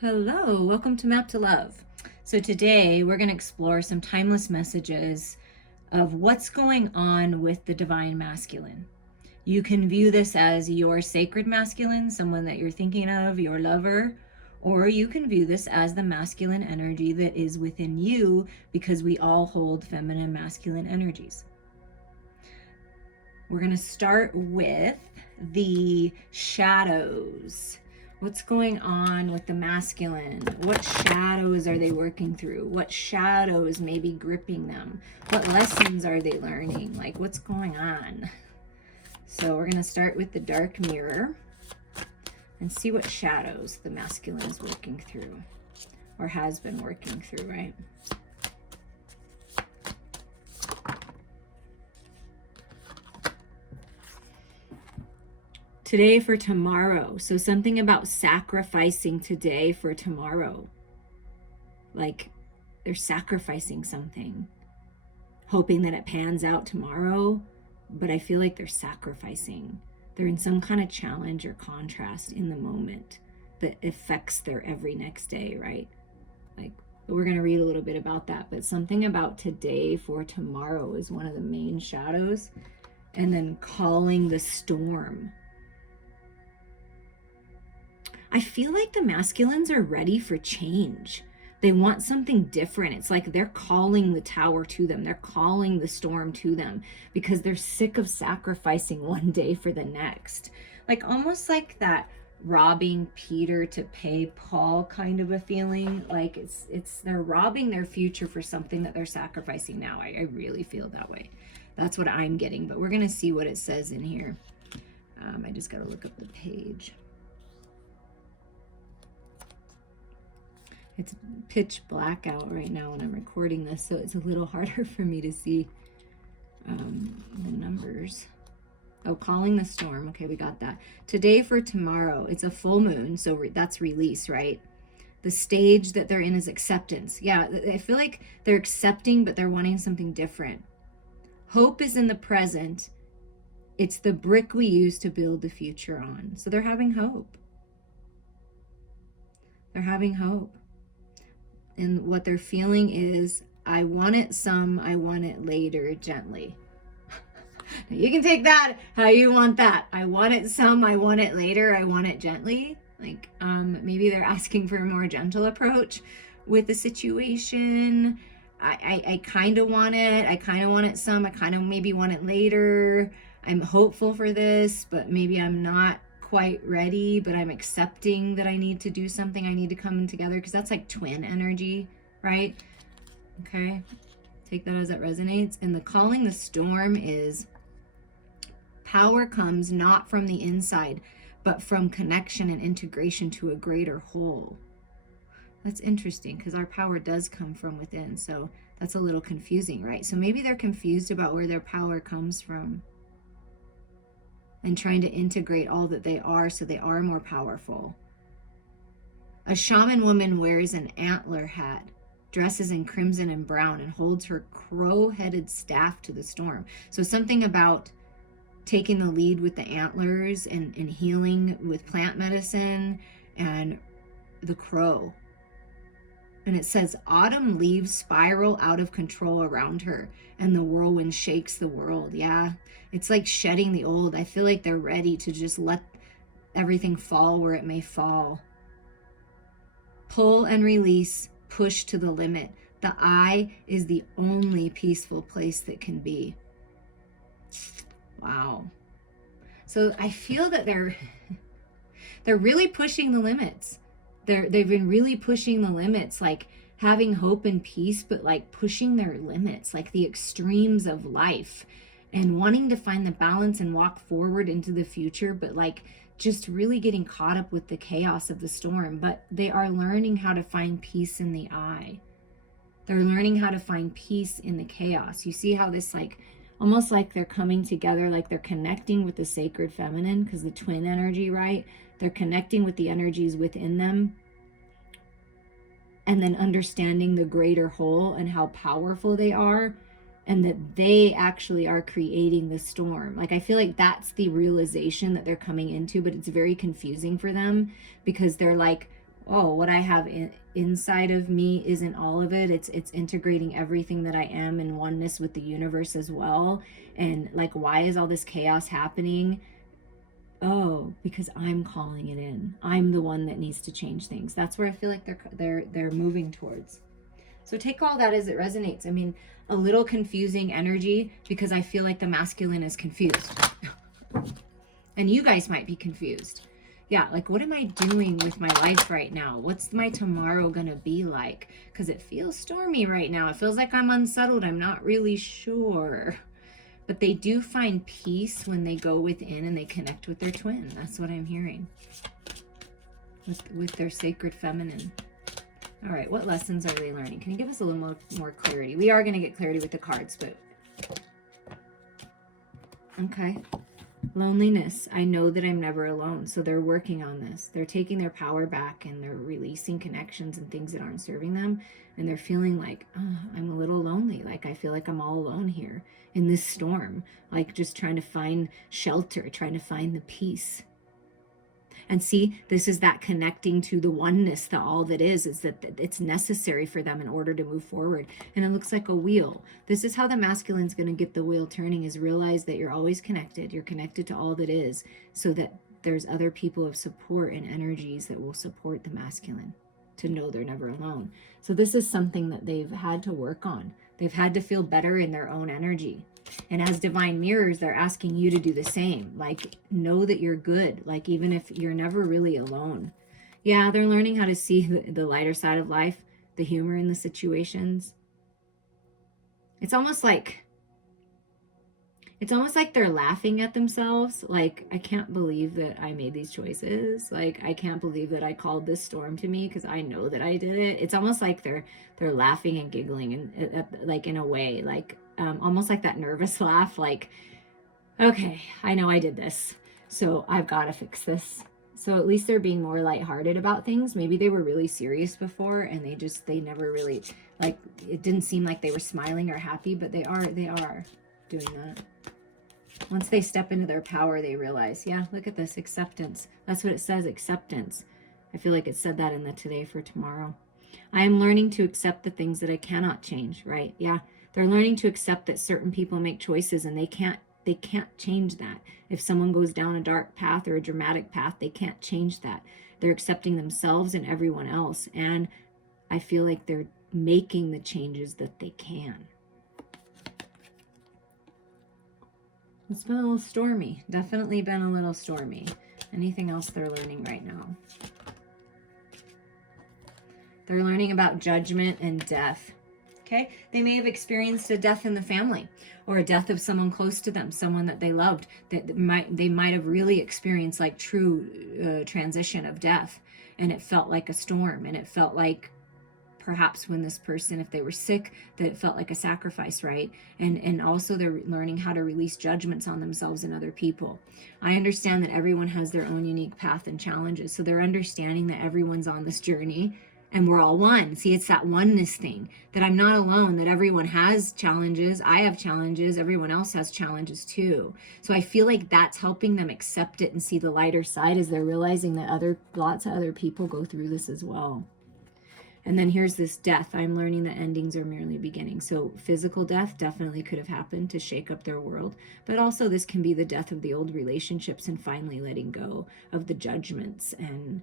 Hello, welcome to Map to Love. So today we're going to explore some timeless messages of what's going on with the divine masculine. You can view this as your sacred masculine, someone that you're thinking of, your lover, or you can view this as the masculine energy that is within you because we all hold feminine and masculine energies. We're going to start with the shadows. What's going on with the masculine? What shadows are they working through? What shadows may be gripping them? What lessons are they learning? Like, what's going on? So we're going to start with the dark mirror and see what shadows the masculine is working through or has been working through, right? Today for tomorrow. So something about sacrificing today for tomorrow. Like they're sacrificing something, hoping that it pans out tomorrow. But I feel like they're sacrificing. They're in some kind of challenge or contrast in the moment that affects their every next day, right? Like, but we're going to read a little bit about that. But something about today for tomorrow is one of the main shadows. And then calling the storm. I feel like the masculines are ready for change. They want something different. It's like they're calling the tower to them. They're calling the storm to them because they're sick of sacrificing one day for the next. Like almost like that robbing Peter to pay Paul kind of a feeling. Like it's they're robbing their future for something that they're sacrificing now. I really feel that way. That's what I'm getting, but we're going to see what it says in here. I just got to look up the page. It's pitch black out right now when I'm recording this, so it's a little harder for me to see the numbers. Oh, calling the storm. Okay, we got that. Today for tomorrow, it's a full moon, so that's release, right? The stage that they're in is acceptance. Yeah, I feel like they're accepting, but they're wanting something different. Hope is in the present. It's the brick we use to build the future on. So they're having hope. They're having hope. And what they're feeling is, I want it some, I want it later, gently. Now you can take that how you want that. I want it some, I want it later, I want it gently. Like maybe they're asking for a more gentle approach with the situation. I kind of want it. I kind of want it some. I kind of maybe want it later. I'm hopeful for this, but maybe I'm not quite ready, but I'm accepting that I need to do something. I need to come together because that's like twin energy, right? Okay, take that as it resonates. And the calling the storm is power comes not from the inside, but from connection and integration to a greater whole. That's interesting because our power does come from within. So that's a little confusing, right? So maybe they're confused about where their power comes from and trying to integrate all that they are so they are more powerful. A shaman woman wears an antler hat, dresses in crimson and brown, and holds her crow-headed staff to the storm. So something about taking the lead with the antlers and healing with plant medicine and the crow. And it says, autumn leaves spiral out of control around her, and the whirlwind shakes the world. Yeah, it's like shedding the old. I feel like they're ready to just let everything fall where it may fall. Pull and release, push to the limit. The eye is the only peaceful place that can be. Wow. So I feel that they're really pushing the limits. They've been really pushing the limits, like having hope and peace, but like pushing their limits, like the extremes of life, and wanting to find the balance and walk forward into the future, but like just really getting caught up with the chaos of the storm. But they are learning how to find peace in the eye. They're learning how to find peace in the chaos. You see how this like almost like they're coming together, like they're connecting with the sacred feminine, because the twin energy, right? They're connecting with the energies within them and then understanding the greater whole and how powerful they are, and that they actually are creating the storm. Like I feel like that's the realization that they're coming into, but it's very confusing for them because they're like, oh, what I have inside of me isn't all of it. It's integrating everything that I am in oneness with the universe as well. And like, why is all this chaos happening? Oh, because I'm calling it in. I'm the one that needs to change things. That's where I feel like they're moving towards. So take all that as it resonates. I mean, a little confusing energy because I feel like the masculine is confused. And you guys might be confused. Yeah, like, what am I doing with my life right now? What's my tomorrow gonna be like? Because it feels stormy right now. It feels like I'm unsettled. I'm not really sure. But they do find peace when they go within and they connect with their twin. That's what I'm hearing. With their sacred feminine. All right, what lessons are they learning? Can you give us a little more clarity? We are going to get clarity with the cards, but... Okay. Loneliness. I know that I'm never alone. So they're working on this. They're taking their power back and they're releasing connections and things that aren't serving them. And they're feeling like, oh, I'm a little lonely. Like, I feel like I'm all alone here in this storm. Like, just trying to find shelter, trying to find the peace. And see, this is that connecting to the oneness, that all that is that it's necessary for them in order to move forward. And it looks like a wheel. This is how the masculine's going to get the wheel turning, is realize that you're always connected. You're connected to all that is, so that there's other people of support and energies that will support the masculine to know they're never alone. So this is something that they've had to work on. They've had to feel better in their own energy. And as divine mirrors, they're asking you to do the same. Like, know that you're good. Like, even if you're never really alone. Yeah, they're learning how to see the lighter side of life, the humor in the situations. It's almost like they're laughing at themselves. Like, I can't believe that I made these choices. Like, I can't believe that I called this storm to me because I know that I did it. It's almost like they're laughing and giggling, and like, in a way, like, almost like that nervous laugh, like, okay, I know I did this, so I've got to fix this. So at least they're being more lighthearted about things. Maybe they were really serious before and they never really, like, it didn't seem like they were smiling or happy, but they are doing that. Once they step into their power, they realize, yeah, look at this, acceptance. That's what it says, acceptance. I feel like it said that in the Today for Tomorrow. I am learning to accept the things that I cannot change, right? Yeah. They're learning to accept that certain people make choices and they can't change that. If someone goes down a dark path or a dramatic path, they can't change that. They're accepting themselves and everyone else. And I feel like they're making the changes that they can. It's been a little stormy. Definitely been a little stormy. Anything else they're learning right now? They're learning about judgment and death. Okay, they may have experienced a death in the family, or a death of someone close to them, someone that they loved, that they might have really experienced like true transition of death, and it felt like a storm, and it felt like perhaps when this person, if they were sick, that it felt like a sacrifice, right? And also they're learning how to release judgments on themselves and other people. I understand that everyone has their own unique path and challenges, so they're understanding that everyone's on this journey. And we're all one. See, it's that oneness thing, that I'm not alone, that everyone has challenges. I have challenges. Everyone else has challenges too. So I feel like that's helping them accept it and see the lighter side, as they're realizing that lots of other people go through this as well. And then here's this death. I'm learning that endings are merely beginnings. So physical death definitely could have happened to shake up their world. But also this can be the death of the old relationships and finally letting go of the judgments and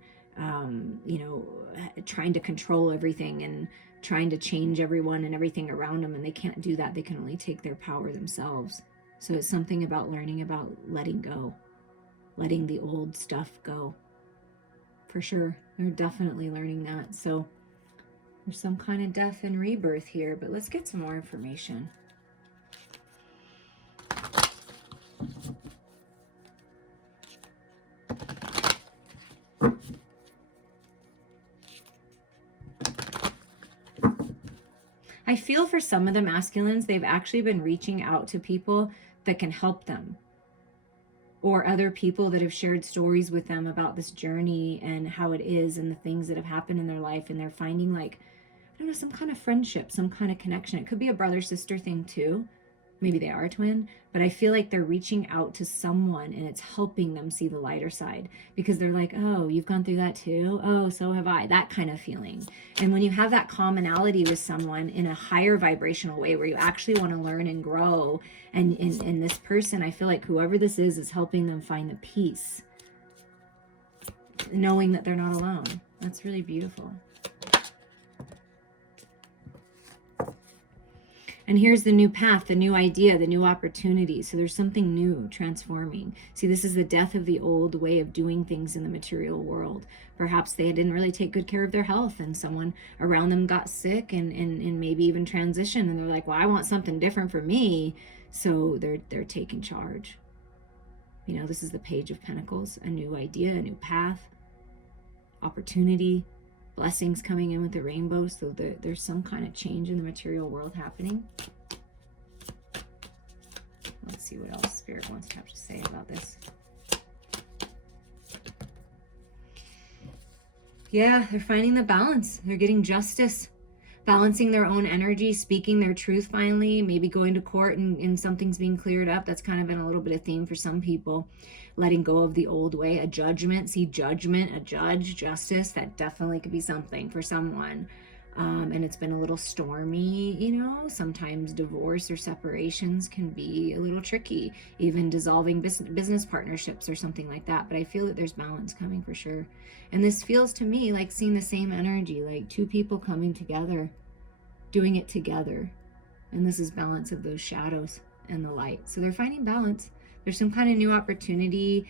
trying to control everything and trying to change everyone and everything around them. And they can't do that. They can only take their power themselves. So it's something about learning about letting go, letting the old stuff go. For sure. They're definitely learning that. So there's some kind of death and rebirth here, but let's get some more information. I feel for some of the masculines, they've actually been reaching out to people that can help them, or other people that have shared stories with them about this journey and how it is and the things that have happened in their life. And they're finding, like, I don't know, some kind of friendship, some kind of connection. It could be a brother-sister thing too. maybe they are a twin, but I feel like they're reaching out to someone and it's helping them see the lighter side, because they're like, oh, you've gone through that too? Oh, so have I. That kind of feeling. And when you have that commonality with someone in a higher vibrational way where you actually want to learn and grow, and in this person, I feel like whoever this is helping them find the peace, knowing that they're not alone. That's really beautiful. And here's the new path, the new idea, the new opportunity. So there's something new transforming. See, this is the death of the old way of doing things in the material world. Perhaps they didn't really take good care of their health and someone around them got sick and maybe even transitioned. And they're like, well, I want something different for me. So they're taking charge. You know, this is the Page of Pentacles, a new idea, a new path, opportunity, blessings coming in with the rainbow. So there's some kind of change in the material world happening. Let's see what else Spirit wants to have to say about this. Yeah, they're finding the balance. They're getting justice, balancing their own energy, speaking their truth finally, maybe going to court and something's being cleared up. That's kind of been a little bit of theme for some people. Letting go of the old way, a judgment, see judgment, a judge, justice, that definitely could be something for someone. And it's been a little stormy, you know, sometimes divorce or separations can be a little tricky, even dissolving business partnerships or something like that. But I feel that there's balance coming for sure. And this feels to me like seeing the same energy, like two people coming together, doing it together. And this is balance of those shadows and the light. So they're finding balance. There's some kind of new opportunity,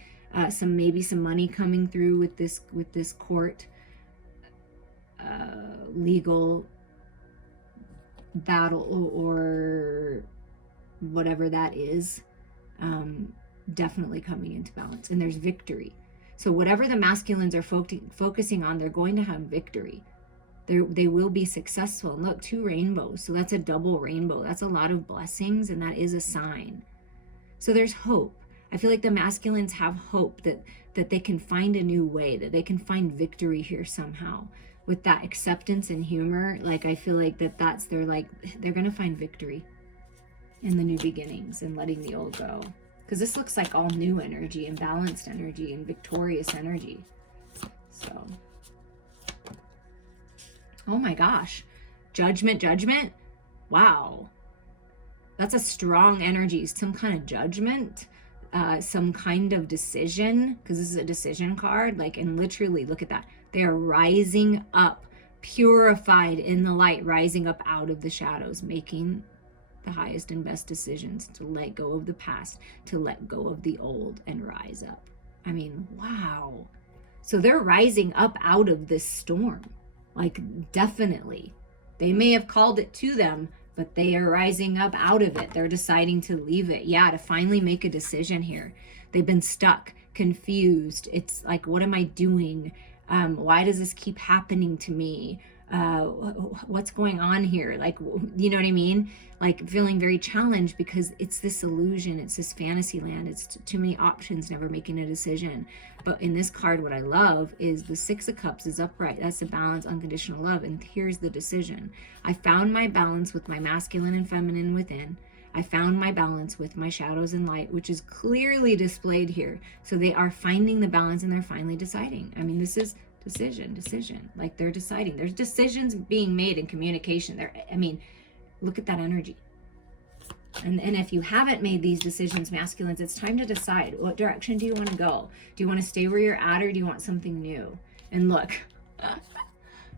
maybe some money coming through with this court legal battle or whatever that is, definitely coming into balance. And there's victory. So whatever the masculines are focusing on, they're going to have victory. They will be successful. And look, 2 rainbows. So that's a double rainbow. That's a lot of blessings, and that is a sign. So there's hope. I feel like the masculines have hope that they can find a new way, that they can find victory here somehow. With that acceptance and humor, like I feel like they're going to find victory in the new beginnings and letting the old go. Because this looks like all new energy and balanced energy and victorious energy. So, oh my gosh. Judgment. Wow. That's a strong energy. Some kind of judgment, some kind of decision, because this is a decision card. Like, and literally, look at that. They are rising up, purified in the light, rising up out of the shadows, making the highest and best decisions to let go of the past, to let go of the old and rise up. I mean, wow. So they're rising up out of this storm. Like, definitely. They may have called it to them, but they are rising up out of it. They're deciding to leave it. Yeah, to finally make a decision here. They've been stuck, confused. It's like, what am I doing? Why does this keep happening to me? What's going on here? Like, you know what I mean? Like, feeling very challenged because it's this illusion. It's this fantasy land. It's too many options, never making a decision. But in this card, what I love is the 6 of Cups is upright. That's the balance, unconditional love. And here's the decision. I found my balance with my masculine and feminine within. I found my balance with my shadows and light, which is clearly displayed here. So they are finding the balance and they're finally deciding. I mean, this is decision. Like, they're deciding. There's decisions being made in communication. Look at that energy. And if you haven't made these decisions, masculines, it's time to decide. What direction do you want to go? Do you want to stay where you're at, or do you want something new? And look,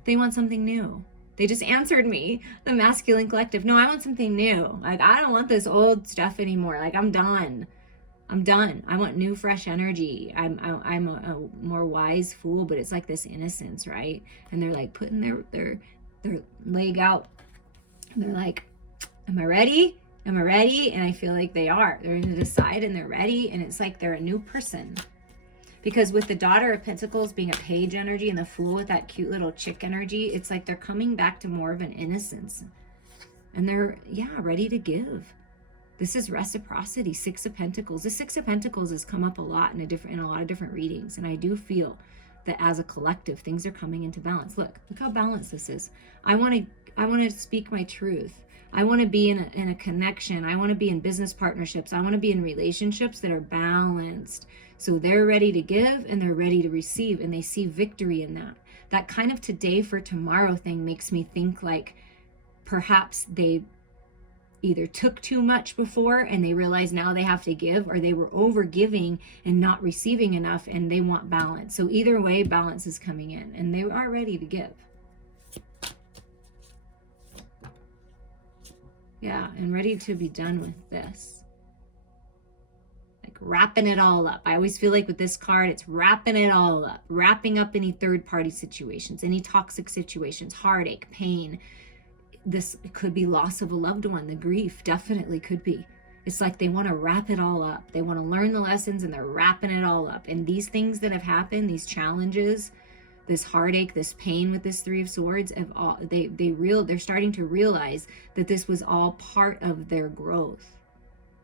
they want something new. They just answered me, the masculine collective. No, I want something new. Like, I don't want this old stuff anymore. Like, I'm done. I want new, fresh energy. I'm a more wise fool, but it's like this innocence, right? And they're like putting their leg out. And they're like, am I ready? Am I ready? And I feel like they are. They're going to decide and they're ready. And it's like they're a new person. Because with the Daughter of Pentacles being a page energy and the Fool with that cute little chick energy, it's like they're coming back to more of an innocence. And they're, ready to give. This is reciprocity, 6 of Pentacles. The 6 of Pentacles has come up a lot in a lot of different readings. And I do feel that as a collective, things are coming into balance. Look how balanced this is. I want to speak my truth. I want to be in a connection. I want to be in business partnerships. I want to be in relationships that are balanced. So they're ready to give and they're ready to receive, and they see victory in that. That kind of today for tomorrow thing makes me think like perhaps they either took too much before and they realize now they have to give, or they were over giving and not receiving enough and they want balance. So either way, balance is coming in and they are ready to give. Yeah, and ready to be done with this. Like wrapping it all up. I always feel like with this card, it's wrapping it all up. Wrapping up any third-party situations, any toxic situations, heartache, pain. This could be loss of a loved one. The grief definitely could be. It's like they want to wrap it all up. They want to learn the lessons and they're wrapping it all up. And these things that have happened, these challenges, this heartache, this pain with this Three of Swords, have all they're starting to realize that this was all part of their growth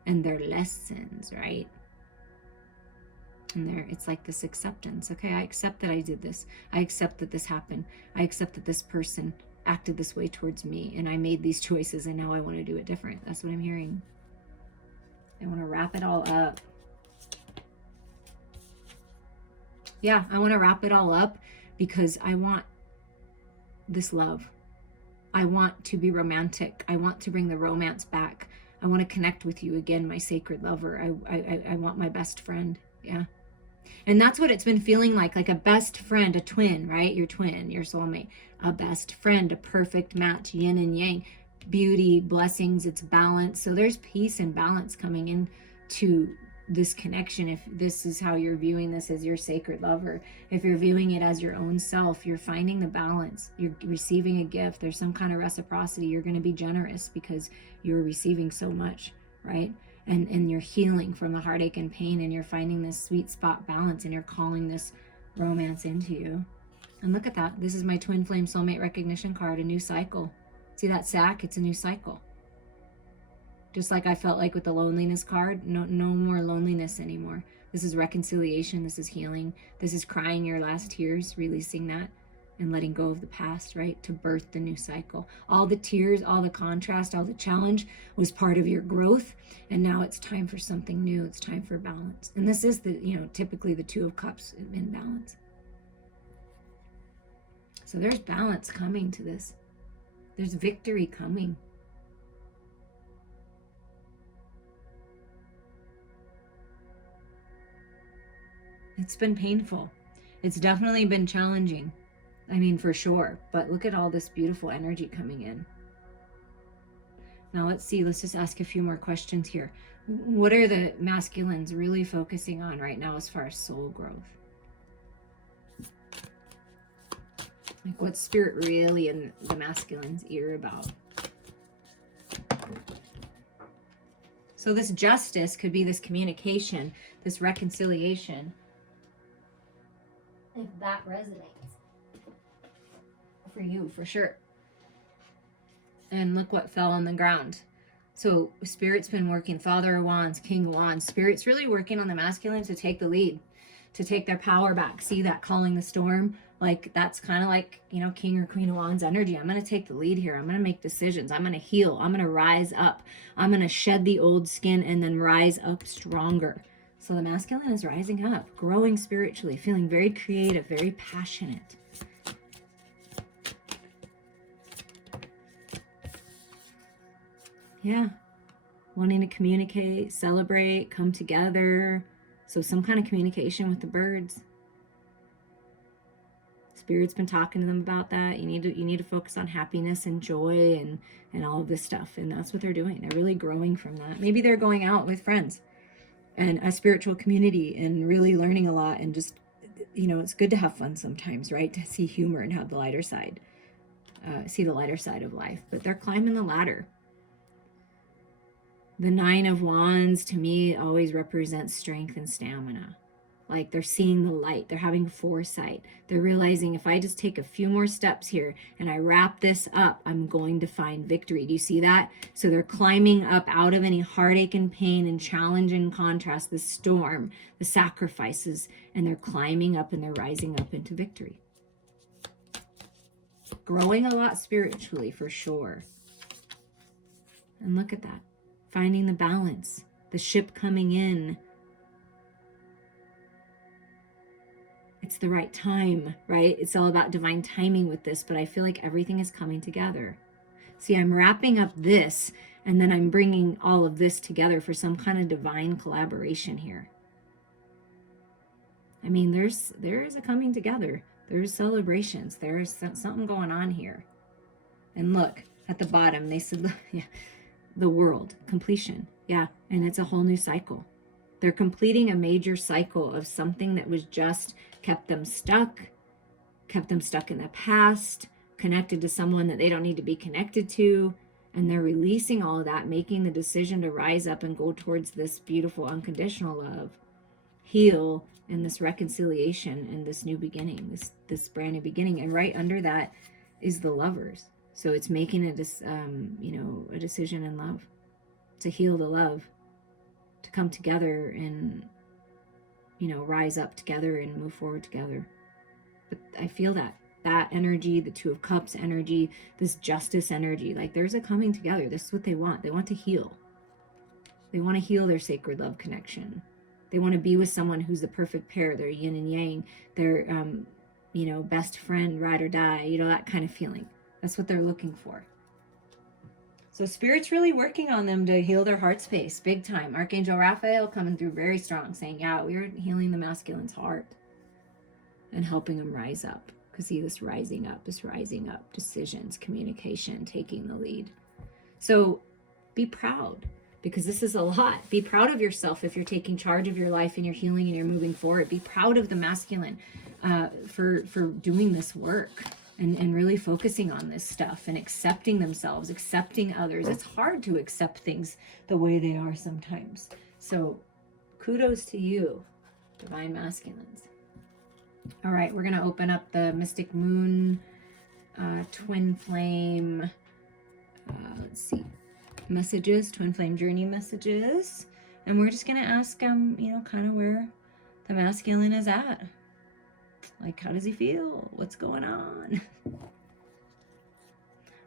and their lessons, right? And it's like this acceptance. Okay, I accept that I did this. I accept that this happened. I accept that this person acted this way towards me and I made these choices and now I want to do it different. That's what I'm hearing. I want to wrap it all up. Yeah, I want to wrap it all up because I want this love. I want to be romantic. I want to bring the romance back. I want to connect with you again, my sacred lover. I want my best friend. Yeah. And that's what it's been feeling like a best friend, a twin, right? Your twin, your soulmate, a best friend, a perfect match, yin and yang, beauty, blessings, it's balance. So there's peace and balance coming in to this connection. If this is how you're viewing this as your sacred lover, if you're viewing it as your own self, you're finding the balance. You're receiving a gift. There's some kind of reciprocity. You're going to be generous because you're receiving so much, right? And you're healing from the heartache and pain, and you're finding this sweet spot balance, and you're calling this romance into you. And look at that. This is my twin flame soulmate recognition card, a new cycle. See that sack? It's a new cycle. Just like I felt like with the loneliness card, no more loneliness anymore. This is reconciliation. This is healing. This is crying your last tears, releasing that and letting go of the past, right? To birth the new cycle. All the tears, all the contrast, all the challenge was part of your growth. And now it's time for something new. It's time for balance. And this is typically the Two of Cups in balance. So there's balance coming to this. There's victory coming. It's been painful. It's definitely been challenging. I mean, for sure. But look at all this beautiful energy coming in. Now let's see. Let's just ask a few more questions here. What are the masculines really focusing on right now as far as soul growth? Like what's spirit really in the masculine's ear about? So this justice could be this communication, this reconciliation. If that resonates for you, for sure. And look what fell on the ground. So Spirit's been working, Father of Wands, King of Wands. Spirit's really working on the masculine to take the lead, to take their power back. See that calling the storm? Like that's kind of like, King or Queen of Wands energy. I'm going to take the lead here. I'm going to make decisions. I'm going to heal. I'm going to rise up. I'm going to shed the old skin and then rise up stronger. So the masculine is rising up, growing spiritually, feeling very creative, very passionate. Yeah, wanting to communicate, celebrate, come together. So some kind of communication with the birds. Spirit's been talking to them about that. You need to focus on happiness and joy and all of this stuff. And that's what they're doing. They're really growing from that. Maybe they're going out with friends and a spiritual community and really learning a lot. And just, it's good to have fun sometimes, right? To see humor and have the lighter side, see the lighter side of life. But they're climbing the ladder. The Nine of Wands, to me, always represents strength and stamina. Like they're seeing the light, they're having foresight. They're realizing if I just take a few more steps here and I wrap this up, I'm going to find victory. Do you see that? So they're climbing up out of any heartache and pain and challenge and contrast, the storm, the sacrifices, and they're climbing up and they're rising up into victory. Growing a lot spiritually for sure. And look at that. Finding the balance, the ship coming in. It's the right time, right? It's all about divine timing with this, but I feel like everything is coming together. See, I'm wrapping up this, and then I'm bringing all of this together for some kind of divine collaboration here. I mean, there is a coming together. There's celebrations. There's something going on here. And look, at the bottom, they said, yeah, the world, completion. Yeah, and it's a whole new cycle. They're completing a major cycle of something that was just kept them stuck in the past, connected to someone that they don't need to be connected to. And they're releasing all of that, making the decision to rise up and go towards this beautiful unconditional love, heal, and this reconciliation and this new beginning, this brand new beginning. And right under that is the Lovers. So it's making a decision in love to heal the love, to come together and, rise up together and move forward together. But I feel that energy, the Two of Cups energy, this justice energy, like there's a coming together. This is what they want. They want to heal. They want to heal their sacred love connection. They want to be with someone who's the perfect pair. They're yin and yang. They're, best friend, ride or die, that kind of feeling. That's what they're looking for. So Spirit's really working on them to heal their heart space, big time. Archangel Raphael coming through very strong, saying, yeah, we're healing the masculine's heart and helping them rise up. Because see this rising up, decisions, communication, taking the lead. So be proud, because this is a lot. Be proud of yourself if you're taking charge of your life and you're healing and you're moving forward. Be proud of the masculine for doing this work. And really focusing on this stuff and accepting themselves, accepting others. It's hard to accept things the way they are sometimes. So kudos to you, divine masculines. All right, we're going to open up the Mystic Moon, Twin Flame, let's see, messages, Twin Flame Journey messages. And we're just going to ask kind of where the masculine is at. Like, how does he feel? What's going on?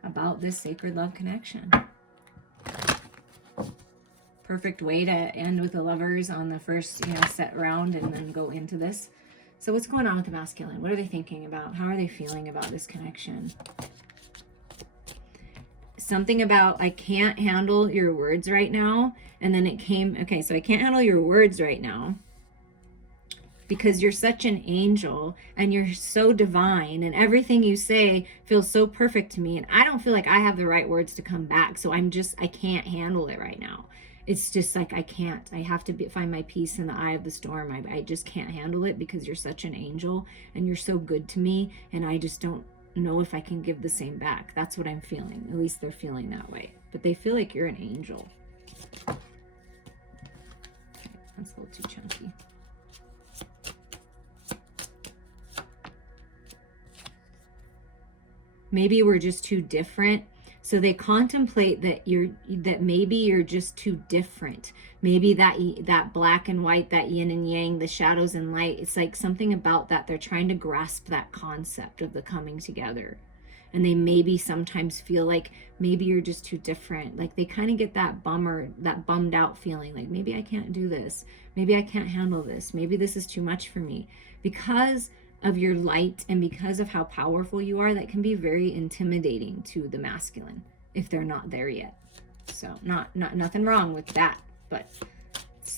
About this sacred love connection. Perfect way to end with the Lovers on the first, set round and then go into this. So what's going on with the masculine? What are they thinking about? How are they feeling about this connection? Something about, I can't handle your words right now. And then it came, okay, so I can't handle your words right now, because you're such an angel and you're so divine and everything you say feels so perfect to me. And I don't feel like I have the right words to come back. So I can't handle it right now. It's just like, I can't. I have to find my peace in the eye of the storm. I just can't handle it because you're such an angel and you're so good to me. And I just don't know if I can give the same back. That's what I'm feeling. At least they're feeling that way. But they feel like you're an angel. Okay, that's a little too chunky. Maybe we're just too different. So they contemplate that maybe you're just too different. Maybe that black and white, that yin and yang, the shadows and light, it's like something about that. They're trying to grasp that concept of the coming together. And they maybe sometimes feel like maybe you're just too different. Like they kind of get that bummed out feeling, like maybe I can't do this. Maybe I can't handle this. Maybe this is too much for me. Because of your light and because of how powerful you are, that can be very intimidating to the masculine if they're not there yet. So nothing wrong with that, but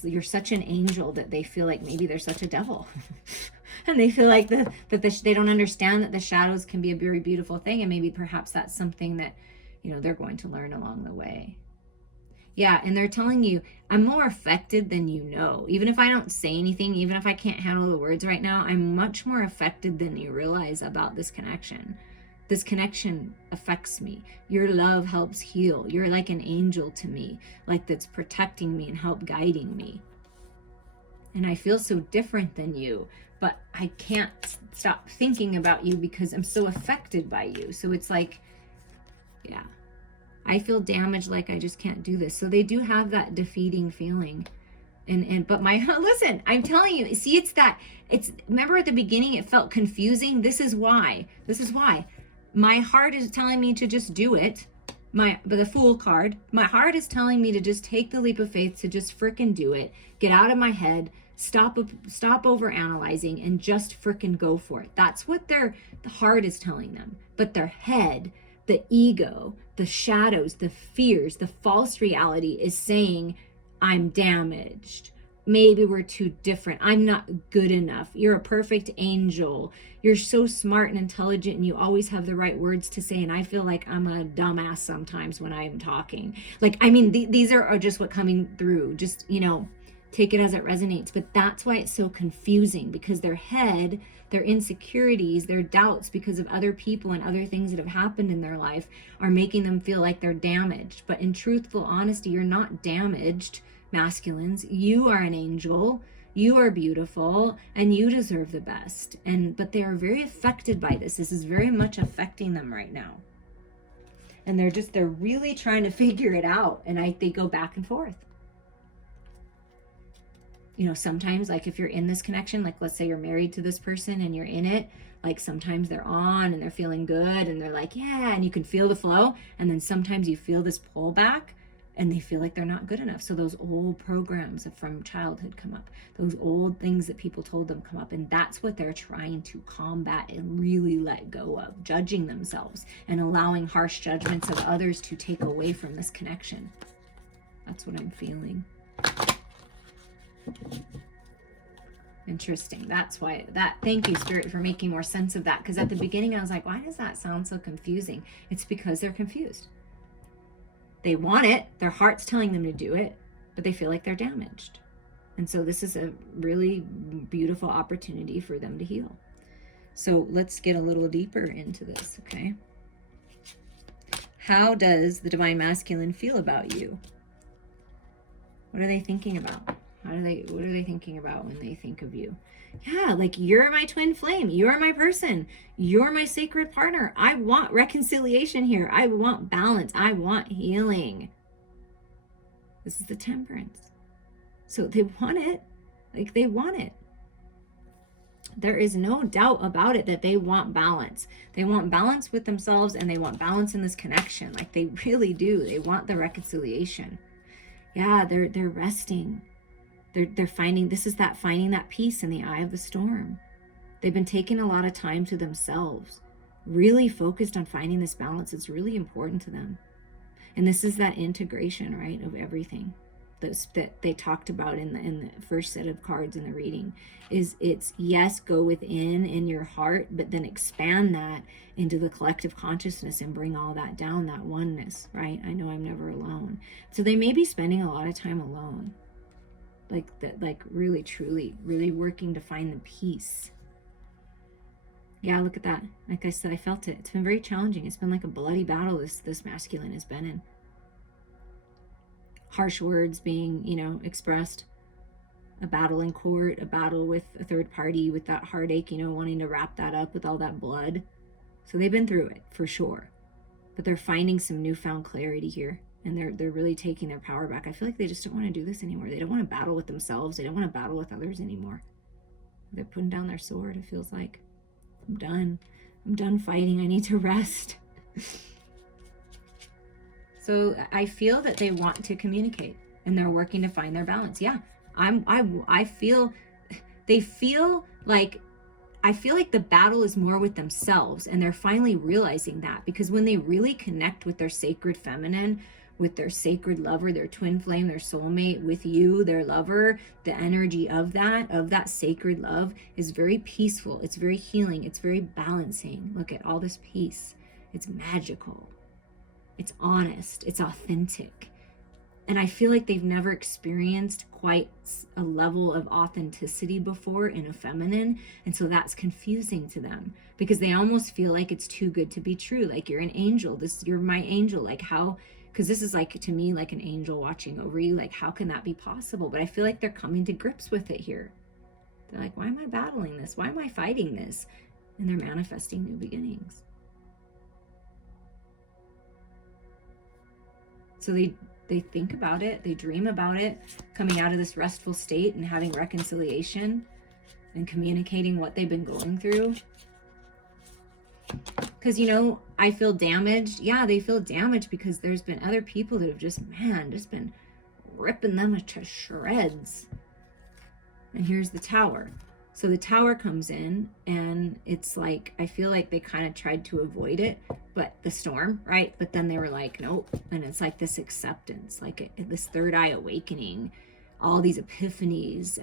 you're such an angel that they feel like maybe they're such a devil. And they feel like they don't understand that the shadows can be a very beautiful thing, and maybe perhaps that's something that they're going to learn along the way. Yeah, and they're telling you, I'm more affected than you know. Even if I don't say anything, even if I can't handle the words right now, I'm much more affected than you realize about this connection. This connection affects me. Your love helps heal. You're like an angel to me, like that's protecting me and help guiding me. and I feel so different than you, but I can't stop thinking about you because I'm so affected by you. So it's like, yeah, I feel damaged, like I just can't do this. So they do have that defeating feeling. But listen, I'm telling you, see, remember at the beginning, it felt confusing. This is why my heart is telling me to just do it. But the Fool card, my heart is telling me to just take the leap of faith, to just frickin' do it, get out of my head, stop over analyzing, and just frickin' go for it. That's what the heart is telling them. But their head, the ego, the shadows, the fears, the false reality is saying, I'm damaged. Maybe we're too different. I'm not good enough. You're a perfect angel. You're so smart and intelligent, and you always have the right words to say. And I feel like I'm a dumbass sometimes when I'm talking. Like, I mean, these are just what coming through. Just, take it as it resonates. But that's why it's so confusing, because their head, their insecurities, their doubts because of other people and other things that have happened in their life are making them feel like they're damaged. But in truthful honesty, you're not damaged, masculines. You are an angel. You are beautiful, and you deserve the best. But they are very affected by this. This is very much affecting them right now. And they're really trying to figure it out. And they go back and forth. Sometimes, like, if you're in this connection, like, let's say you're married to this person and you're in it, like, sometimes they're on and they're feeling good and they're like, yeah, and you can feel the flow. And then sometimes you feel this pullback and they feel like they're not good enough. So those old programs from childhood come up, those old things that people told them come up. And that's what they're trying to combat and really let go of, judging themselves and allowing harsh judgments of others to take away from this connection. That's what I'm feeling. Interesting. That's why thank you, Spirit, for making more sense of that. Because at the beginning I was like, why does that sound so confusing? It's because they're confused. They want it, their heart's telling them to do it, but they feel like they're damaged. And so this is a really beautiful opportunity for them to heal. So let's get a little deeper into this, okay? How does the Divine Masculine feel about you? What are they thinking about? What are they thinking about when they think of you? Yeah, like, you're my twin flame. You're my person. You're my sacred partner. I want reconciliation here. I want balance. I want healing. This is the Temperance. So they want it. Like, they want it. There is no doubt about it that they want balance. They want balance with themselves, and they want balance in this connection. Like, they really do. They want the reconciliation. Yeah, they're resting. They're finding that peace in the eye of the storm. They've been taking a lot of time to themselves, really focused on finding this balance. It's really important to them. And this is that integration, right, of everything that they talked about in the first set of cards in the reading. It's yes, go within in your heart, but then expand that into the collective consciousness and bring all that down, that oneness, right? I know I'm never alone. So they may be spending a lot of time alone. Like really, truly, really working to find the peace. Yeah, look at that. Like I said, I felt it. It's been very challenging. It's been like a bloody battle this masculine has been in. Harsh words being, expressed. A battle in court, a battle with a third party, with that heartache, wanting to wrap that up with all that blood. So they've been through it, for sure. But they're finding some newfound clarity here. And they're really taking their power back. I feel like they just don't want to do this anymore. They don't want to battle with themselves. They don't want to battle with others anymore. They're putting down their sword, it feels like. I'm done. I'm done fighting. I need to rest. So I feel that they want to communicate, and they're working to find their balance. Yeah, I feel like the battle is more with themselves, and they're finally realizing that, because when they really connect with their sacred feminine, with their sacred lover, their twin flame, their soulmate, with you, their lover, the energy of that sacred love is very peaceful. It's very healing. It's very balancing. Look at all this peace. It's magical. It's honest. It's authentic. And I feel like they've never experienced quite a level of authenticity before in a feminine. And so that's confusing to them, because they almost feel like it's too good to be true. Like, you're an angel. You're my angel. Like, how because this is like, to me, like an angel watching over you. Like, how can that be possible? But I feel like they're coming to grips with it here. They're like, why am I battling this? Why am I fighting this? And they're manifesting new beginnings. So they think about it, they dream about it, coming out of this restful state and having reconciliation and communicating what they've been going through. Because, you know, I feel damaged. Yeah, they feel damaged because there's been other people that have just been ripping them to shreds. And here's the Tower. So the Tower comes in, and it's like, I feel like they kind of tried to avoid it, but the storm, right? But then they were like, nope. And it's like this acceptance, like this third eye awakening, all these epiphanies,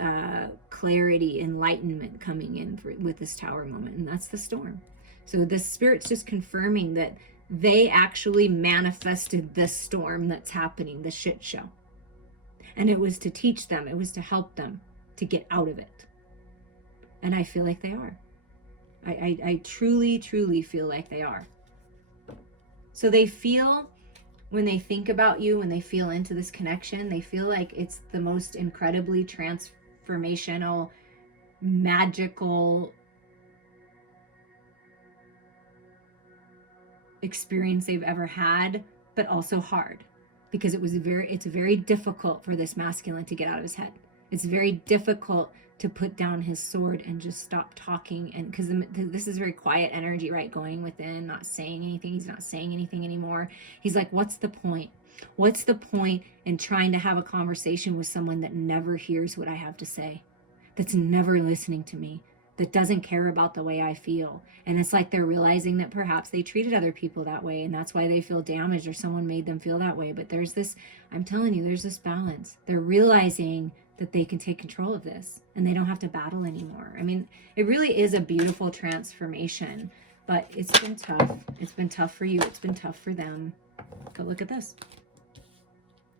clarity, enlightenment coming in with this Tower moment. And that's the storm. So the Spirit's just confirming that they actually manifested this storm that's happening, the shit show. And it was to teach them, it was to help them to get out of it. And I feel like they are. I truly, truly feel like they are. So they feel, when they think about you, when they feel into this connection, they feel like it's the most incredibly transformational, magical experience they've ever had, but also hard, because it's very difficult for this masculine to get out of his head. It's very difficult to put down his sword and just stop talking, and because this is very quiet energy, right, going within, not saying anything. He's not saying anything anymore. He's like, what's the point? What's the point in trying to have a conversation with someone that never hears what I have to say, that's never listening to me, that doesn't care about the way I feel? And it's like they're realizing that perhaps they treated other people that way, and that's why they feel damaged, or someone made them feel that way. But there's this, I'm telling you, there's this balance. They're realizing that they can take control of this, and they don't have to battle anymore. I mean, it really is a beautiful transformation, but it's been tough. It's been tough for you. It's been tough for them. Go look at this.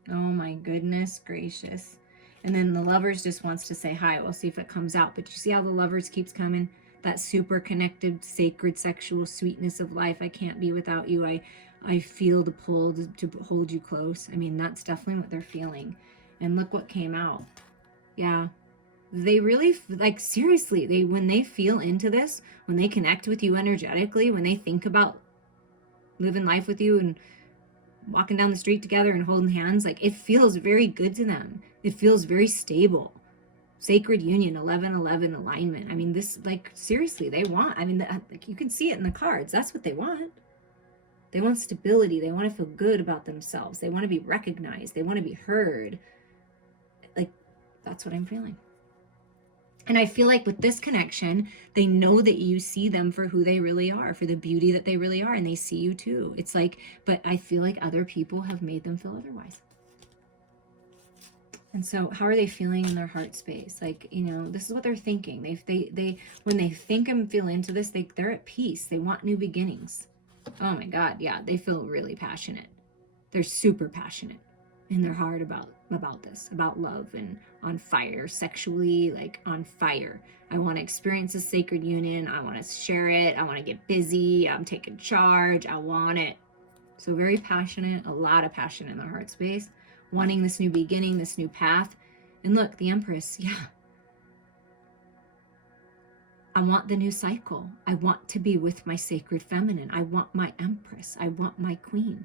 Oh my goodness gracious. And then the Lovers just wants to say hi. We'll see if it comes out. But you see how the Lovers keeps coming? That super connected, sacred, sexual sweetness of life. I can't be without you. I feel the pull to hold you close. I mean, that's definitely what they're feeling. And look what came out. Yeah. They really, like, seriously, when they feel into this, when they connect with you energetically, when they think about living life with you and walking down the street together and holding hands, like, it feels very good to them. It feels very stable. Sacred union, 11-11 alignment. I mean, this, like, seriously, they want, I mean, like, you can see it in the cards. That's what they want. They want stability. They want to feel good about themselves. They want to be recognized. They want to be heard. Like, that's what I'm feeling. And I feel like with this connection, they know that you see them for who they really are, for the beauty that they really are, and they see you too. It's like, but I feel like other people have made them feel otherwise. And so how are they feeling in their heart space? Like, you know, this is what they're thinking. They when they think and feel into this, they're at peace. They want new beginnings. Oh my God, yeah, they feel really passionate. They're super passionate in their heart about this, about love, and on fire sexually, like on fire. I want to experience a sacred union. I want to share it. I want to get busy. I'm taking charge. I want it. So very passionate, a lot of passion in their heart space, wanting this new beginning, this new path. And look, the Empress, yeah. I want the new cycle. I want to be with my sacred feminine. I want my Empress. I want my queen.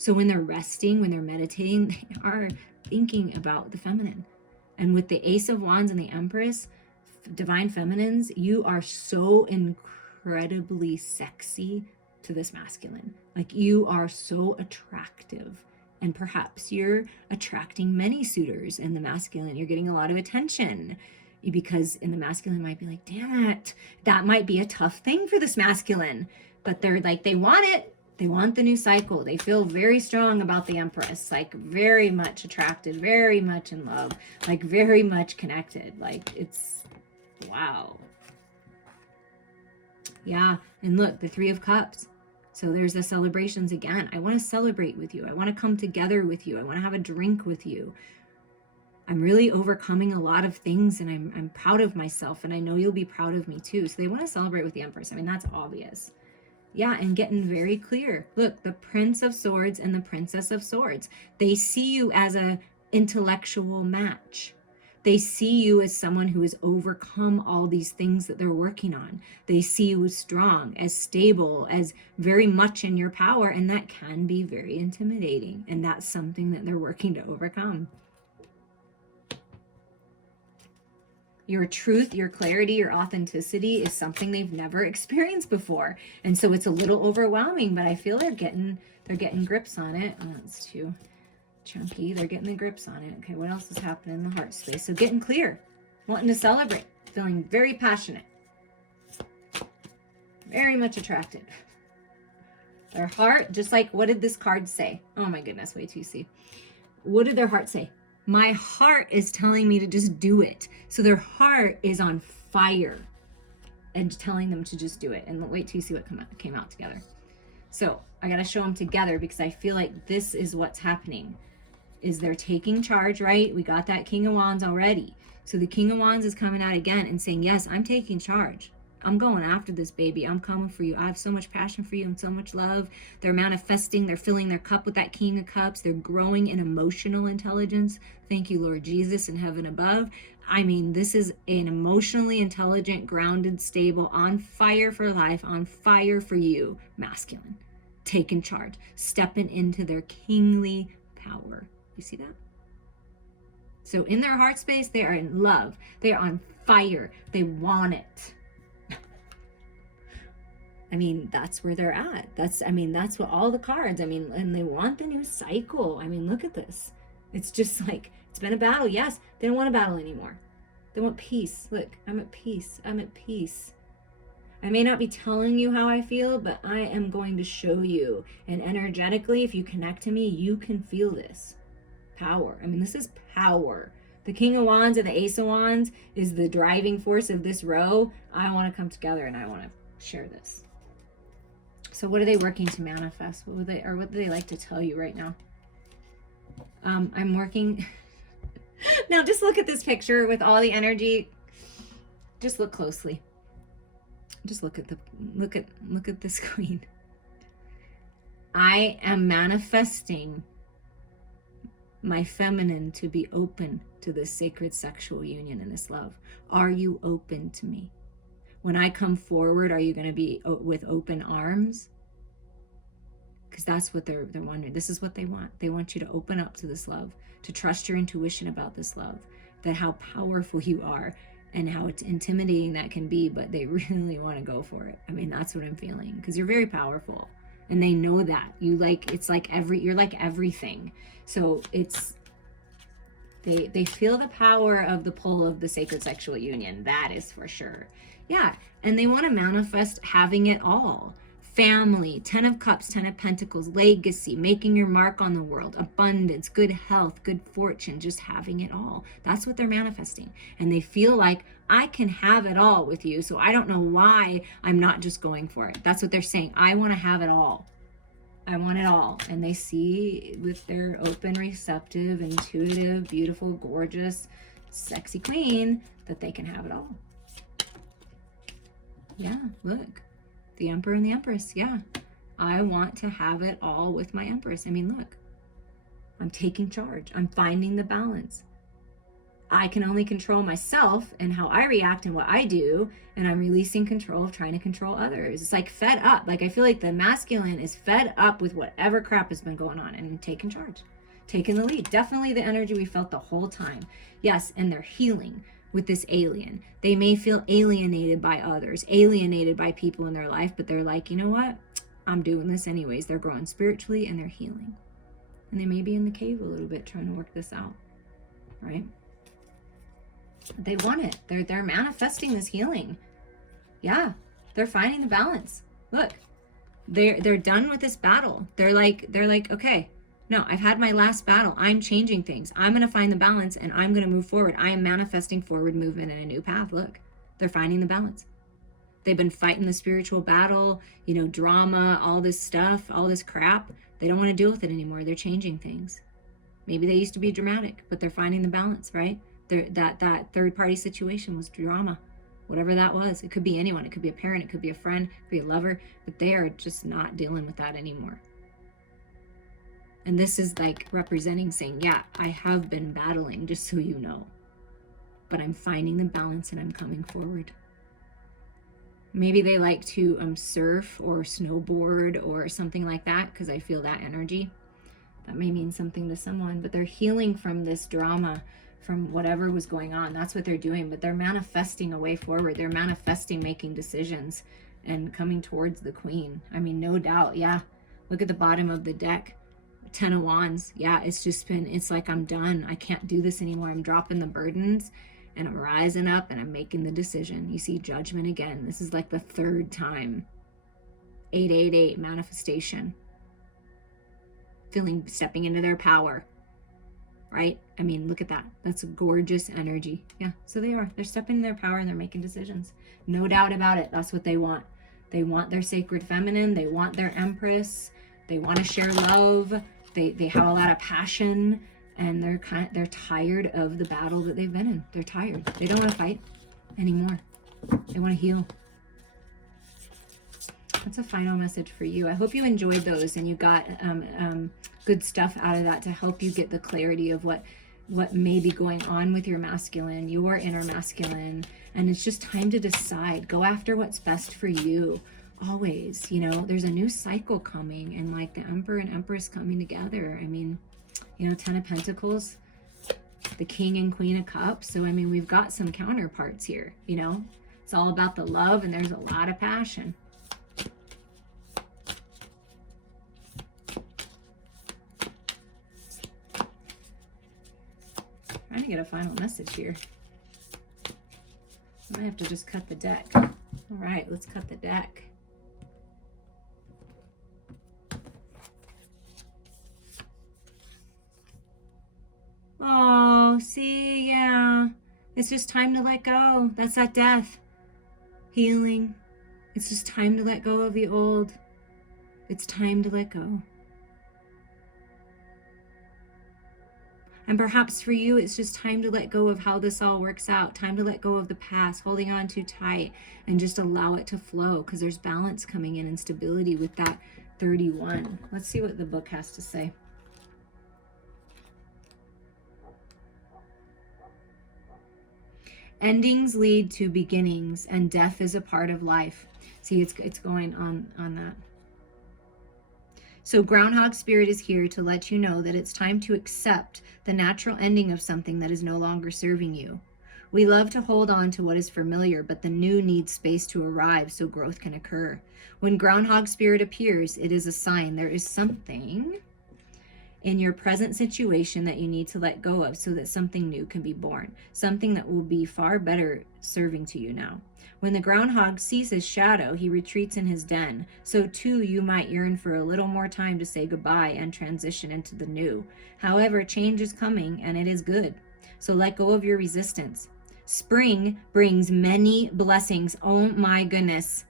So when they're resting, when they're meditating, they are thinking about the feminine. And with the Ace of Wands and the Empress, divine feminines, you are so incredibly sexy to this masculine. Like, you are so attractive. And perhaps you're attracting many suitors in the masculine. You're getting a lot of attention, because in the masculine might be like, damn it, that might be a tough thing for this masculine. But they're like, they want it. They want the new cycle. They feel very strong about the Empress, like very much attracted, very much in love, like very much connected. Like, it's, wow. Yeah. And look, the Three of Cups. So there's the celebrations again. I want to celebrate with you. I want to come together with you. I want to have a drink with you. I'm really overcoming a lot of things, and I'm proud of myself, and I know you'll be proud of me too. So they want to celebrate with the Empress. I mean, that's obvious. Yeah, and getting very clear. Look, the Prince of Swords and the Princess of Swords, they see you as a intellectual match. They see you as someone who has overcome all these things that they're working on. They see you as strong, as stable, as very much in your power, and that can be very intimidating. And that's something that they're working to overcome. Your truth, your clarity, your authenticity is something they've never experienced before. And so it's a little overwhelming, but I feel they're getting grips on it. Oh, it's too chunky. They're getting the grips on it. Okay, what else is happening in the heart space? So getting clear, wanting to celebrate, feeling very passionate, very much attracted. Their heart, just like, what did this card say? Oh my goodness, wait till you see. What did their heart say? My heart is telling me to just do it. So their heart is on fire and telling them to just do it. And wait till you see what came out together. So I got to show them together because I feel like this is what's happening. Is they're taking charge, right? We got that King of Wands already. So the King of Wands is coming out again and saying, yes, I'm taking charge. I'm going after this, baby. I'm coming for you. I have so much passion for you and so much love. They're manifesting. They're filling their cup with that King of Cups. They're growing in emotional intelligence. Thank you, Lord Jesus in heaven above. I mean, this is an emotionally intelligent, grounded, stable, on fire for life, on fire for you, masculine. Taking charge, stepping into their kingly power. You see that? So in their heart space, they are in love. They are on fire. They want it. I mean, that's where they're at. That's what all the cards, and they want the new cycle. I mean, look at this. It's just like, it's been a battle. Yes, they don't want a battle anymore. They want peace. Look, I'm at peace. I'm at peace. I may not be telling you how I feel, but I am going to show you. And energetically, if you connect to me, you can feel this power. I mean, this is power. The King of Wands and the Ace of Wands is the driving force of this row. I want to come together and I want to share this. So what are they working to manifest? What do they like to tell you right now? I'm working. Now just look at this picture with all the energy. Just look closely. Just look at this queen. I am manifesting my feminine to be open to this sacred sexual union and this love. Are you open to me? When I come forward, are you going to be with open arms? Because that's what they're wondering. This is what they want. They want you to open up to this love, to trust your intuition about this love, that how powerful you are and how intimidating that can be, but they really want to go for it. I mean, that's what I'm feeling, because you're very powerful and they know that. You're like everything. So they feel the power of the pull of the sacred sexual union. That is for sure. Yeah, and they want to manifest having it all. Family, 10 of Cups, 10 of Pentacles, legacy, making your mark on the world, abundance, good health, good fortune, just having it all. That's what they're manifesting. And they feel like, I can have it all with you, so I don't know why I'm not just going for it. That's what they're saying. I want to have it all. I want it all. And they see with their open, receptive, intuitive, beautiful, gorgeous, sexy queen that they can have it all. Yeah, look. The Emperor and the Empress. Yeah. I want to have it all with my Empress. I mean, look. I'm taking charge. I'm finding the balance. I can only control myself and how I react and what I do, and I'm releasing control of trying to control others. It's like fed up. Like I feel like the masculine is fed up with whatever crap has been going on and taking charge, taking the lead. Definitely the energy we felt the whole time. Yes, and they're healing with this alien. They may feel alienated by others, alienated by people in their life, but they're like, you know what? I'm doing this anyways. They're growing spiritually and they're healing. And they may be in the cave a little bit trying to work this out, right? They want it. They're manifesting this healing. Yeah, they're finding the balance. Look, they're done with this battle. They're like, okay, no, I've had my last battle. I'm changing things. I'm going to find the balance and I'm going to move forward. I am manifesting forward movement in a new path. Look, they're finding the balance. They've been fighting the spiritual battle, drama, all this stuff, all this crap. They don't want to deal with it anymore. They're changing things. Maybe they used to be dramatic, but they're finding the balance, right? That third party situation was drama. whatever that was. It could be anyone. It could be a parent. It could be a friend. It could be a lover. But they are just not dealing with that anymore. And this is like representing saying, yeah, I have been battling, just so you know. But I'm finding the balance and I'm coming forward. Maybe they like to surf or snowboard or something like that, because I feel that energy. That may mean something to someone, but they're healing from this drama, from whatever was going on. That's what they're doing, but they're manifesting a way forward. They're manifesting making decisions and coming towards the Queen. I mean, no doubt. Yeah. Look at the bottom of the deck. 10 of Wands. Yeah, it's like, I'm done. I can't do this anymore. I'm dropping the burdens and I'm rising up and I'm making the decision. You see Judgment again. This is like the third time. 888, manifestation. Stepping into their power, right? I mean, look at that. That's a gorgeous energy. Yeah, so they're stepping in their power and they're making decisions. No doubt about it. That's what they want. They want their sacred feminine. They want their empress. They want to share love. They have a lot of passion, and they're tired of the battle that they've been in. They're tired. They don't want to fight anymore. They want to heal. That's a final message for you. I hope you enjoyed those and you got good stuff out of that to help you get the clarity of what may be going on with your masculine, your inner masculine. And it's just time to decide. Go after what's best for you. Always, there's a new cycle coming, and like the Emperor and Empress coming together. I mean, 10 of Pentacles, the King and Queen of Cups. So, I mean, we've got some counterparts here, It's all about the love, and there's a lot of passion. Trying to get a final message here. I might have to just cut the deck. All right, let's cut the deck. Oh, see, yeah. It's just time to let go. That's that death. Healing. It's just time to let go of the old. It's time to let go. And perhaps for you, it's just time to let go of how this all works out. Time to let go of the past, holding on too tight, and just allow it to flow, because there's balance coming in and stability with that 31. Let's see what the book has to say. Endings lead to beginnings, and death is a part of life. See, it's going on that. So Groundhog Spirit is here to let you know that it's time to accept the natural ending of something that is no longer serving you. We love to hold on to what is familiar, but the new needs space to arrive so growth can occur. When Groundhog Spirit appears, it is a sign there is something in your present situation that you need to let go of so that something new can be born, something that will be far better serving to you now. When the groundhog sees his shadow, he retreats in his den. So too, you might yearn for a little more time to say goodbye and transition into the new. However, change is coming, and it is good. So let go of your resistance. Spring brings many blessings. Oh my goodness.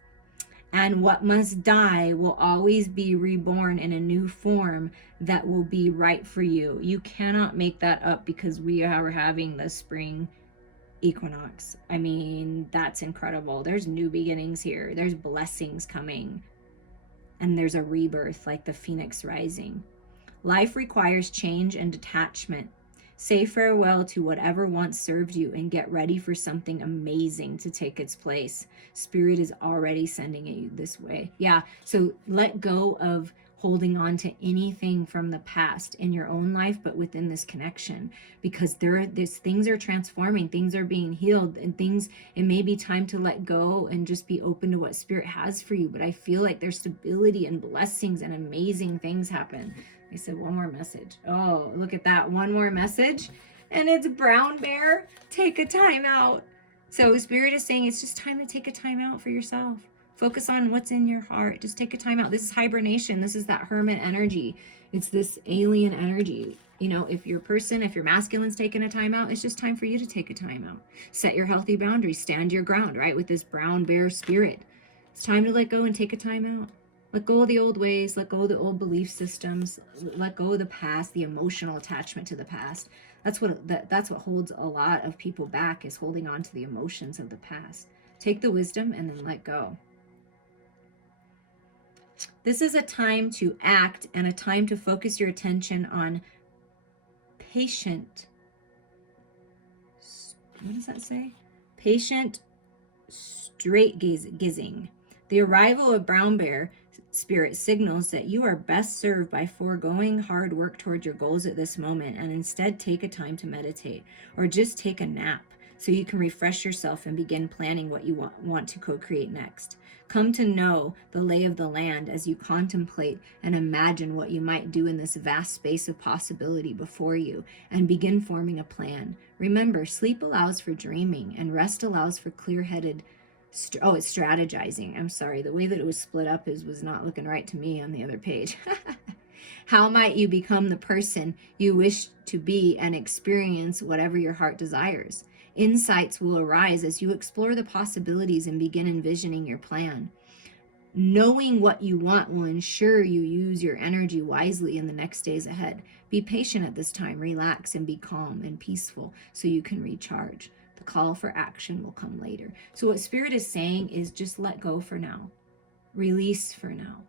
And what must die will always be reborn in a new form that will be right for you. You cannot make that up, because we are having the spring equinox. I mean, that's incredible. There's new beginnings here. There's blessings coming. And there's a rebirth, like the phoenix rising. Life requires change and detachment. Say farewell to whatever once served you and get ready for something amazing to take its place. Spirit is already sending you this way. Yeah, so let go of holding on to anything from the past in your own life, but within this connection, because things are transforming, things are being healed, and it may be time to let go and just be open to what Spirit has for you. But I feel like there's stability and blessings and amazing things happen. I said one more message. Oh, look at that. One more message. And it's Brown Bear. Take a time out. So Spirit is saying it's just time to take a time out for yourself. Focus on what's in your heart. Just take a time out. This is hibernation. This is that hermit energy. It's this alien energy. If your masculine's taking a time out, it's just time for you to take a time out. Set your healthy boundaries. Stand your ground, right? With this Brown Bear spirit. It's time to let go and take a time out. Let go of the old ways, let go of the old belief systems, let go of the past, the emotional attachment to the past. That's what holds a lot of people back, is holding on to the emotions of the past. Take the wisdom and then let go. This is a time to act and a time to focus your attention on patient. What does that say? Patient straight gazing. The arrival of brown bear spirit signals that you are best served by foregoing hard work toward your goals at this moment and instead take a time to meditate or just take a nap so you can refresh yourself and begin planning what you want to co-create next. Come to know the lay of the land as you contemplate and imagine what you might do in this vast space of possibility before you and begin forming a plan. Remember, sleep allows for dreaming and rest allows for clear-headed it's strategizing. I'm sorry. The way that it was split up was not looking right to me on the other page. How might you become the person you wish to be and experience whatever your heart desires? Insights will arise as you explore the possibilities and begin envisioning your plan. Knowing what you want will ensure you use your energy wisely in the next days ahead. Be patient at this time. Relax and be calm and peaceful so you can recharge. The call for action will come later. So what Spirit is saying is just let go for now. Release for now.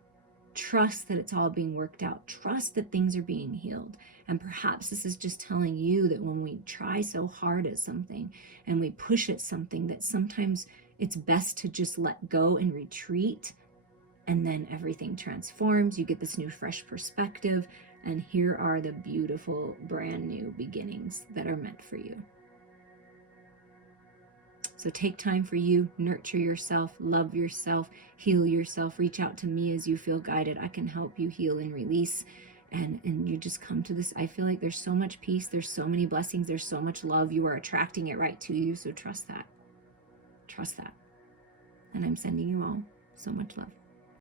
Trust that it's all being worked out. Trust that things are being healed. And perhaps this is just telling you that when we try so hard at something and we push at something, that sometimes it's best to just let go and retreat, and then everything transforms. You get this new fresh perspective, and here are the beautiful brand new beginnings that are meant for you. So take time for you, nurture yourself, love yourself, heal yourself, reach out to me as you feel guided. I can help you heal and release. And you just come to this. I feel like there's so much peace. There's so many blessings. There's so much love. You are attracting it right to you. So trust that. Trust that. And I'm sending you all so much love.